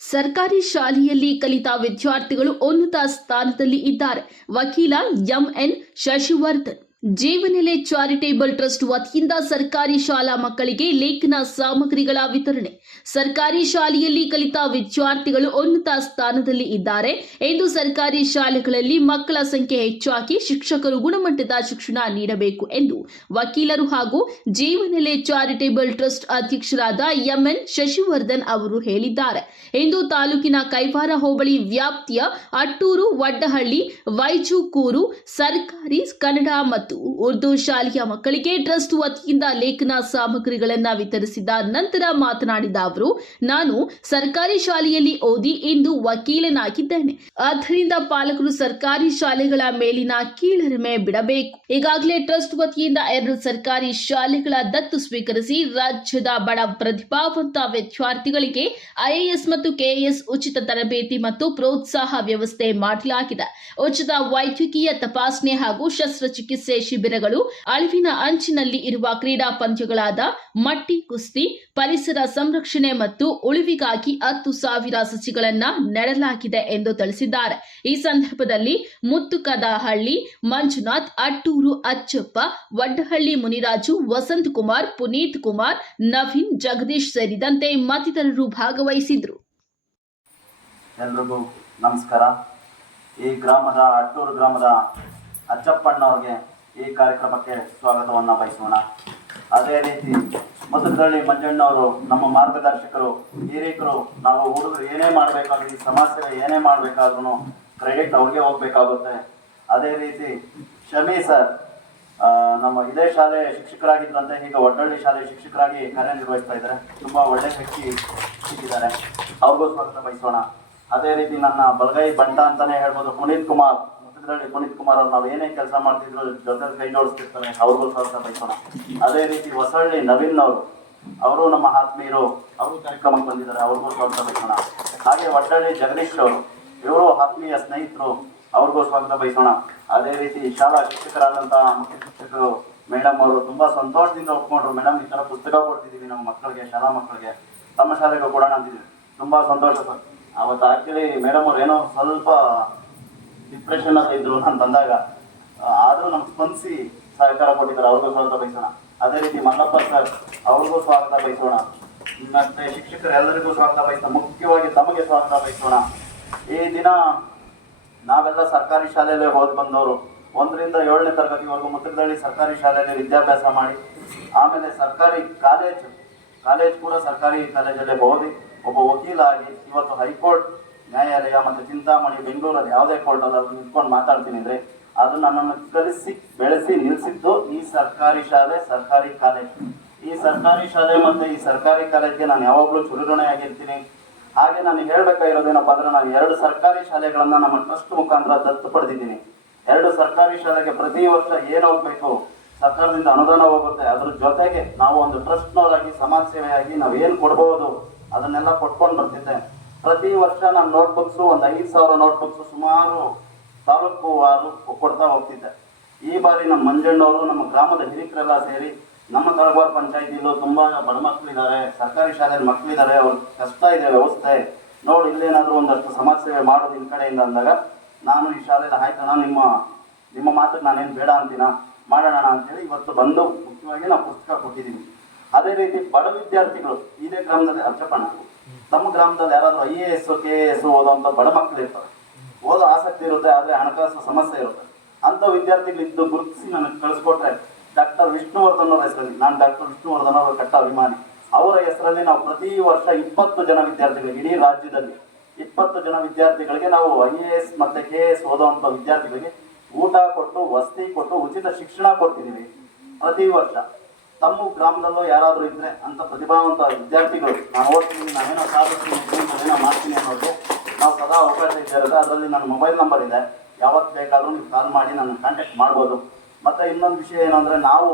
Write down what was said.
ಸರ್ಕಾರಿ ಶಾಲೆಯಲ್ಲಿ ಕಲಿತ ವಿದ್ಯಾರ್ಥಿಗಳು ಉನ್ನತ ಸ್ಥಾನದಲ್ಲಿ ಇದ್ದಾರೆ. ವಕೀಲ ಎಂಎನ್ ಶಶಿವರ್ಧನ್. ಜೀವನೆಲೆ ಚಾರಿಟೇಬಲ್ ಟ್ರಸ್ಟ್ ವತಿಯಿಂದ ಸರ್ಕಾರಿ ಶಾಲಾ ಮಕ್ಕಳಿಗೆ ಲೇಖನ ಸಾಮಗ್ರಿಗಳ ವಿತರಣೆ. ಸರ್ಕಾರಿ ಶಾಲೆಯಲ್ಲಿ ಕಲಿತ ವಿದ್ಯಾರ್ಥಿಗಳು ಉನ್ನತ ಸ್ಥಾನದಲ್ಲಿ ಇದ್ದಾರೆ ಎಂದು ಸರ್ಕಾರಿ ಶಾಲೆಗಳಲ್ಲಿ ಮಕ್ಕಳ ಸಂಖ್ಯೆ ಹೆಚ್ಚಾಗಿ ಶಿಕ್ಷಕರು ಗುಣಮಟ್ಟದ ಶಿಕ್ಷಣ ನೀಡಬೇಕು ಎಂದು ವಕೀಲರು ಹಾಗೂ ಜೀವನೆಲೆ ಚಾರಿಟೇಬಲ್ ಟ್ರಸ್ಟ್ ಅಧ್ಯಕ್ಷರಾದ ಎಂಎನ್ ಶಶಿವರ್ಧನ್ ಅವರು ಹೇಳಿದ್ದಾರೆ. ಇಂದು ತಾಲೂಕಿನ ಕೈವಾರ ಹೋಬಳಿ ವ್ಯಾಪ್ತಿಯ ಅಟ್ಟೂರು, ವಡ್ಡಹಳ್ಳಿ, ವೈಜೂಕೂರು ಸರ್ಕಾರಿ ಕನ್ನಡ ಮತ್ತು ಉರ್ದು ಶಾಲೆಯ ಮಕ್ಕಳಿಗೆ ಟ್ರಸ್ಟ್ ವತಿಯಿಂದ ಲೇಖನ ಸಾಮಗ್ರಿಗಳನ್ನು ವಿತರಿಸಿದ ನಂತರ ಮಾತನಾಡಿದ ಅವರು, ನಾನು ಸರ್ಕಾರಿ ಶಾಲೆಯಲ್ಲಿ ಓದಿ ಇಂದು ವಕೀಲನಾಗಿದ್ದೇನೆ. ಆದ್ದರಿಂದ ಪಾಲಕರು ಸರ್ಕಾರಿ ಶಾಲೆಗಳ ಮೇಲಿನ ಕೀಳರಿಮೆ ಬಿಡಬೇಕು. ಈಗಾಗಲೇ ಟ್ರಸ್ಟ್ ವತಿಯಿಂದ 2 ಸರ್ಕಾರಿ ಶಾಲೆಗಳ ದತ್ತು ಸ್ವೀಕರಿಸಿ ರಾಜ್ಯದ ಬಡ ಪ್ರತಿಭಾವಂತ ವಿದ್ಯಾರ್ಥಿಗಳಿಗೆ ಐಎಎಸ್ ಮತ್ತು ಕೆಎಎಸ್ ಉಚಿತ ತರಬೇತಿ ಮತ್ತು ಪ್ರೋತ್ಸಾಹ ವ್ಯವಸ್ಥೆ ಮಾಡಲಾಗಿದೆ. ಉಚಿತ ವೈದ್ಯಕೀಯ ತಪಾಸಣೆ ಹಾಗೂ ಶಸ್ತ್ರಚಿಕಿತ್ಸೆ ಶಿಬಿರಗಳು, ಅಳಿವಿನ ಅಂಚಿನಲ್ಲಿ ಇರುವ ಕ್ರೀಡಾ ಪಂದ್ಯಗಳಾದ ಮಟ್ಟಿ ಕುಸ್ತಿ, ಪರಿಸರ ಸಂರಕ್ಷಣೆ ಮತ್ತು ಉಳಿವಿಗಾಗಿ 10,000 ಸಸಿಗಳನ್ನು ನೆಡಲಾಗಿದೆ ಎಂದು ತಿಳಿಸಿದ್ದಾರೆ. ಈ ಸಂದರ್ಭದಲ್ಲಿ ಮುತ್ತುಕದಹಳ್ಳಿ ಮಂಜುನಾಥ್, ಅಟ್ಟೂರು ಅಚ್ಚಪ್ಪ, ವಡ್ಡಹಳ್ಳಿ ಮುನಿರಾಜು, ವಸಂತ್ ಕುಮಾರ್, ಪುನೀತ್ ಕುಮಾರ್, ನವೀನ್, ಜಗದೀಶ್ ಸೇರಿದಂತೆ ಮತ್ತಿತರರು ಭಾಗವಹಿಸಿದ್ರು. ಎಲ್ರಿಗೂ ನಮಸ್ಕಾರ. ಈ ಗ್ರಾಮದ ಅಟ್ಟೂರು ಗ್ರಾಮದ ಅಚ್ಚಪ್ಪಣ್ಣವ್ರಿಗೆ ಈ ಕಾರ್ಯಕ್ರಮಕ್ಕೆ ಸ್ವಾಗತವನ್ನು ಬಯಸೋಣ. ಅದೇ ರೀತಿ ಮುತ್ತುಕದಹಳ್ಳಿ ಮಂಜಣ್ಣವರು ನಮ್ಮ ಮಾರ್ಗದರ್ಶಕರು, ಹಿರಿಕರು. ನಾವು ಹುಡುಗರು ಏನೇ ಮಾಡಬೇಕಾದ್ರೂ, ಈ ಸಮಾಜ ಸೇವೆ ಏನೇ ಮಾಡಬೇಕಾದ್ರೂ ಕ್ರೆಡಿಟ್ ಅವ್ರಿಗೆ ಹೋಗ್ಬೇಕಾಗುತ್ತೆ. ಅದೇ ರೀತಿ ಶಮಿ ಸರ್ ನಮ್ಮ ಇದೇ ಶಾಲೆ ಶಿಕ್ಷಕರಾಗಿದ್ದಂತೆ ಈಗ ವಡ್ಡಹಳ್ಳಿ ಶಾಲೆ ಶಿಕ್ಷಕರಾಗಿ ಕಾರ್ಯನಿರ್ವಹಿಸ್ತಾ ಇದ್ದಾರೆ. ತುಂಬ ಒಳ್ಳೆ ವ್ಯಕ್ತಿ ಸಿಕ್ಕಿದ್ದಾರೆ, ಅವ್ರಿಗೂ ಸ್ವಾಗತ ಬಯಸೋಣ. ಅದೇ ರೀತಿ ನನ್ನ ಬಲಗೈ ಬಂಟ ಅಂತಾನೆ ಹೇಳ್ಬೋದು, ಪುನೀತ್ ಕುಮಾರ್, ಮುತ್ತುಕದಹಳ್ಳಿ ಪುನೀತ್ ಕುಮಾರ್ ಅವ್ರು ನಾವು ಏನೇ ಕೆಲಸ ಮಾಡ್ತಿದ್ರು ಜೊತೆ ಕೈ ಜೋಡಿಸ್ತಿರ್ತಾರೆ, ಅವ್ರಿಗೂ ಸ್ವಾಗತ ಬಯಸೋಣ. ಅದೇ ರೀತಿ ಹೊಸಳ್ಳಿ ನವೀನ್ ಅವರು ನಮ್ಮ ಆತ್ಮೀಯರು, ಅವರು ಕಾರ್ಯಕ್ರಮಕ್ಕೆ ಬಂದಿದ್ದಾರೆ, ಅವ್ರಿಗೂ ಸ್ವಾಗತ ಬಯಸೋಣ. ಹಾಗೆ ವಡ್ಡಹಳ್ಳಿ ಜಗದೀಶ್ ಇವರು ಆತ್ಮೀಯ ಸ್ನೇಹಿತರು, ಅವ್ರಿಗೂ ಸ್ವಾಗತ ಬಯಸೋಣ. ಅದೇ ರೀತಿ ಶಾಲಾ ಶಿಕ್ಷಕರಾದಂತಹ ಮುಖ್ಯ ಶಿಕ್ಷಕರು ಮೇಡಮ್ ಅವರು ತುಂಬಾ ಸಂತೋಷದಿಂದ ಒಪ್ಕೊಂಡ್ರು. ಮೇಡಮ್, ಈ ತರ ಪುಸ್ತಕ ಕೊಡ್ತಿದ್ದೀವಿ ನಮ್ಮ ಮಕ್ಕಳಿಗೆ, ಶಾಲಾ ಮಕ್ಕಳಿಗೆ, ತಮ್ಮ ಶಾಲೆಗೆ ಕೊಡೋಣ ಅಂತಿದ್ದೀವಿ. ತುಂಬಾ ಸಂತೋಷ ಸರ್. ಅವತ್ತು ಆಕ್ಚುಲಿ ಮೇಡಮ್ ಅವ್ರು ಏನೋ ಸ್ವಲ್ಪ ಡಿಪ್ರೆಷನ್ ಅಲ್ಲಿ ಇದ್ರು ನಾನು ಬಂದಾಗ, ಆದ್ರೂ ನಮ್ಗೆ ಸ್ಪಂದಿಸಿ ಸಹಕಾರ ಕೊಟ್ಟಿದ್ದಾರೆ, ಅವ್ರಿಗೂ ಸ್ವಾಗತ ಬಯಸೋಣ. ಅದೇ ರೀತಿ ಮಲ್ಲಪ್ಪ ಸರ್, ಅವ್ರಿಗೂ ಸ್ವಾಗತ ಬಯಸೋಣ. ಮತ್ತೆ ಶಿಕ್ಷಕರೆಲ್ಲರಿಗೂ ಸ್ವಾಗತ ಬಯಸೋಣ. ಮುಖ್ಯವಾಗಿ ತಮಗೆ ಸ್ವಾಗತ ಬಯಸೋಣ. ಈ ದಿನ ನಾವೆಲ್ಲ ಸರ್ಕಾರಿ ಶಾಲೆಯಲ್ಲೇ ಓದಿ ಬಂದವರು. 1ರಿಂದ 7ನೇ ತರಗತಿವರೆಗೂ ಮುತ್ತುಕದಹಳ್ಳಿ ಸರ್ಕಾರಿ ಶಾಲೆಯಲ್ಲಿ ವಿದ್ಯಾಭ್ಯಾಸ ಮಾಡಿ, ಆಮೇಲೆ ಸರ್ಕಾರಿ ಕಾಲೇಜ್ ಕೂಡ ಸರ್ಕಾರಿ ಕಾಲೇಜಲ್ಲೇ ಓದಿ ಒಬ್ಬ ವಕೀಲ ಆಗಿ ಇವತ್ತು ಹೈಕೋರ್ಟ್ ನ್ಯಾಯಾಲಯ ಮತ್ತು ಚಿಂತಾಮಣಿ ಬೆಂಗಳೂರಲ್ಲಿ ಯಾವುದೇ ಕೋರ್ಟ್ ಅಲ್ಲ ನಿಂತ್ಕೊಂಡು ಮಾತಾಡ್ತೀನಿ ಅಂದರೆ ಅದು ನನ್ನನ್ನು ಕಲಿಸಿ ಬೆಳೆಸಿ ನಿಲ್ಲಿಸಿದ್ದು ಈ ಸರ್ಕಾರಿ ಶಾಲೆ, ಸರ್ಕಾರಿ ಕಾಲೇಜ್. ಈ ಸರ್ಕಾರಿ ಶಾಲೆ ಮತ್ತು ಈ ಸರ್ಕಾರಿ ಕಾಲೇಜ್ಗೆ ನಾನು ಯಾವಾಗಲೂ ಚಿರಋಣಿಯಾಗಿರ್ತೀನಿ. ಹಾಗೆ ನಾನು ಹೇಳಬೇಕಾಗಿರೋದೇನಪ್ಪ ಅಂದರೆ, ನಾನು 2 ಸರ್ಕಾರಿ ಶಾಲೆಗಳನ್ನು ನಮ್ಮ ಟ್ರಸ್ಟ್ ಮುಖಾಂತರ ದತ್ತು ಪಡೆದಿದ್ದೀನಿ. 2 ಸರ್ಕಾರಿ ಶಾಲೆಗೆ ಪ್ರತಿ ವರ್ಷ ಏನು ಹೋಗ್ಬೇಕು, ಸರ್ಕಾರದಿಂದ ಅನುದಾನ ಹೋಗುತ್ತೆ. ಅದ್ರ ಜೊತೆಗೆ ನಾವು ಒಂದು ಟ್ರಸ್ಟ್ನವರಾಗಿ ಸಮಾಜ ಸೇವೆಯಾಗಿ ನಾವು ಏನು ಕೊಡ್ಬೋದು ಅದನ್ನೆಲ್ಲ ಕೊಟ್ಕೊಂಡು ಬರ್ತಿದ್ದೆ. ಪ್ರತಿ ವರ್ಷ ನಾನು ನೋಟ್ಬುಕ್ಸು ಒಂದು 5,000 ನೋಟ್ಬುಕ್ಸು ಸುಮಾರು ತಾಲೂಕು ಕೊಡ್ತಾ ಹೋಗ್ತಿದ್ದೆ. ಈ ಬಾರಿ ನಮ್ಮ ಮಂಜಣ್ಣವರು, ನಮ್ಮ ಗ್ರಾಮದ ಹಿರಿಕರೆಲ್ಲ ಸೇರಿ ನಮ್ಮ ತಳವಾರ ಪಂಚಾಯತಿಯಲ್ಲೂ ತುಂಬಾ ಬಡ ಮಕ್ಕಳಿದ್ದಾರೆ, ಸರ್ಕಾರಿ ಶಾಲೆಯಲ್ಲಿ ಮಕ್ಕಳಿದ್ದಾರೆ, ಅವ್ರಿಗೆ ಕಷ್ಟ ಇದೆ ವ್ಯವಸ್ಥೆ, ನೋಡಿ ಇಲ್ಲೇನಾದರೂ ಒಂದಷ್ಟು ಸಮಾಜ ಸೇವೆ ಮಾಡೋದು ನಿಮ್ಮ ಕಡೆಯಿಂದ ಅಂದಾಗ ನಾನು ಈ ಶಾಲೆಯಲ್ಲಿ ಆಯ್ತಣ್ಣ, ನಿಮ್ಮ ಮಾತಿಗೆ ನಾನೇನು ಬೇಡ ಅಂತೀನ, ಮಾಡೋಣ ಅಂತೇಳಿ ಇವತ್ತು ಬಂದು ಮುಖ್ಯವಾಗಿ ನಾವು ಪುಸ್ತಕ ಕೊಟ್ಟಿದ್ದೀವಿ. ಅದೇ ರೀತಿ ಬಡ ವಿದ್ಯಾರ್ಥಿಗಳು ಇದೇ ಗ್ರಾಮದಲ್ಲಿ ಅರ್ಚಪ್ಪಣ್ಣ, ನಮ್ಮ ಗ್ರಾಮದಲ್ಲಿ ಯಾರಾದರೂ IAS KAS ಓದೋಂಥ ಬಡ ಮಕ್ಕಳು ಇರ್ತಾರೆ, ಓದೋ ಆಸಕ್ತಿ ಇರುತ್ತೆ, ಆದರೆ ಹಣಕಾಸು ಸಮಸ್ಯೆ ಇರುತ್ತೆ. ಅಂಥ ವಿದ್ಯಾರ್ಥಿಗಳಿದ್ದು ಗುರುತಿಸಿ ನನಗೆ ಕಳಿಸ್ಕೊಟ್ರೆ ಡಾಕ್ಟರ್ ವಿಷ್ಣುವರ್ಧನ್ ಅವರ ಹೆಸರಲ್ಲಿ, ನಾನು ಡಾಕ್ಟರ್ ವಿಷ್ಣುವರ್ಧನ್ ಅವರ ಕಟ್ಟ ಅಭಿಮಾನಿ, ಅವರ ಹೆಸರಲ್ಲಿ ನಾವು ಪ್ರತಿ ವರ್ಷ 20 ಜನ ವಿದ್ಯಾರ್ಥಿಗಳಿಗೆ, ಇಡೀ ರಾಜ್ಯದಲ್ಲಿ 20 ಜನ ವಿದ್ಯಾರ್ಥಿಗಳಿಗೆ ನಾವು IAS ಮತ್ತು KAS ಓದೋವಂಥ ವಿದ್ಯಾರ್ಥಿಗಳಿಗೆ ಊಟ ಕೊಟ್ಟು, ವಸತಿ ಕೊಟ್ಟು, ಉಚಿತ ಶಿಕ್ಷಣ ಕೊಡ್ತಿದ್ದೀವಿ ಪ್ರತಿ ವರ್ಷ. ತಮ್ಮ ಗ್ರಾಮದಲ್ಲೂ ಯಾರಾದರೂ ಇದ್ರೆ ಅಂತ ಪ್ರತಿಭಾವಂತ ವಿದ್ಯಾರ್ಥಿಗಳು, ನಾನು ಓದ್ತೀನಿ, ನಾನೇನೋ ಸಾಧಿಸ್ತೀನಿ, ಏನೋ ಮಾಡ್ತೀನಿ ಅನ್ನೋದು ನಾವು ಸದಾ ಅವಕಾಶ ಇರುತ್ತೆ. ಅದರಲ್ಲಿ ನನ್ನ ಮೊಬೈಲ್ ನಂಬರ್ ಇದೆ, ಯಾವತ್ತು ಬೇಕಾದರೂ ನೀವು ಕಾಲ್ ಮಾಡಿ ನನ್ನ ಕಾಂಟ್ಯಾಕ್ಟ್ ಮಾಡ್ಬೋದು. ಮತ್ತು ಇನ್ನೊಂದು ವಿಷಯ ಏನು ಅಂದರೆ, ನಾವು